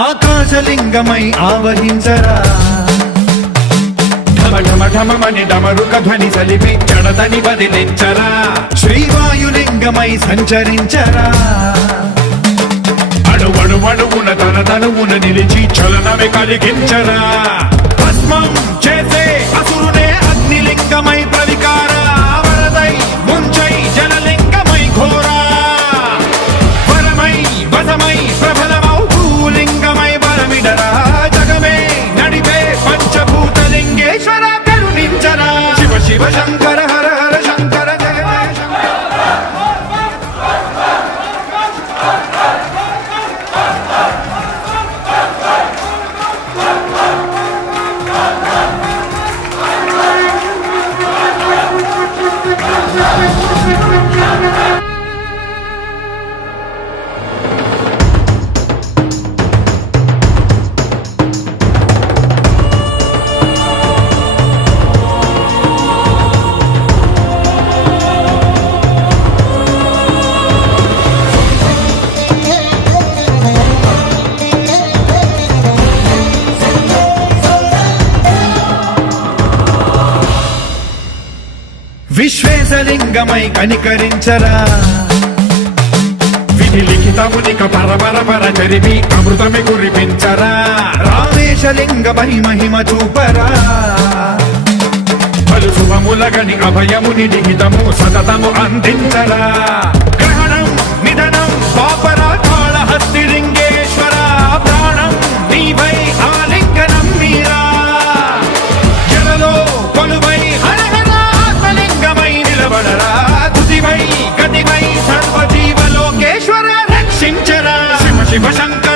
ఆకాశలింగమై ఆవహించరా ఢమ ఢమ ఢమమని డమరుక ధ్వని సలిపి జడదని వదిలించరా శ్రీవాయులింగమై సంచరించరా అణువణువున తన తనువున నిలిచి చలనమే కలిగించరా భస్మం చేసే అసురునే అగ్నిలింగమై ప్రవికార వరదై ముంచై జలలింగమై ఘోరా వరమై వసమై ప్రబలమౌ భూలింగమై బలమిడరా జగమే నడిపే పంచభూతలింగేశ్వర కరుణించరా శివ శివ శంకర హర హర శంకర జయ విశ్వేశలింగమై కనికరించరా విధి లిఖితమునిక పరపర చరివి అమృతమి కురిపించరా రామేశలింగమై మహిమ చూపరా పలు శుభములగని అభయముని లిఖితము సతతము అందించరా గ్రహణం నిధనం పాపరా కాళహస్తి లింగేశ్వర ప్రాణం నీవై ఆలింగనం మీరా జలలో కొలువై గతివై సర్వజీవలోకేశ్వర రక్షించరా శివ శివ శంకర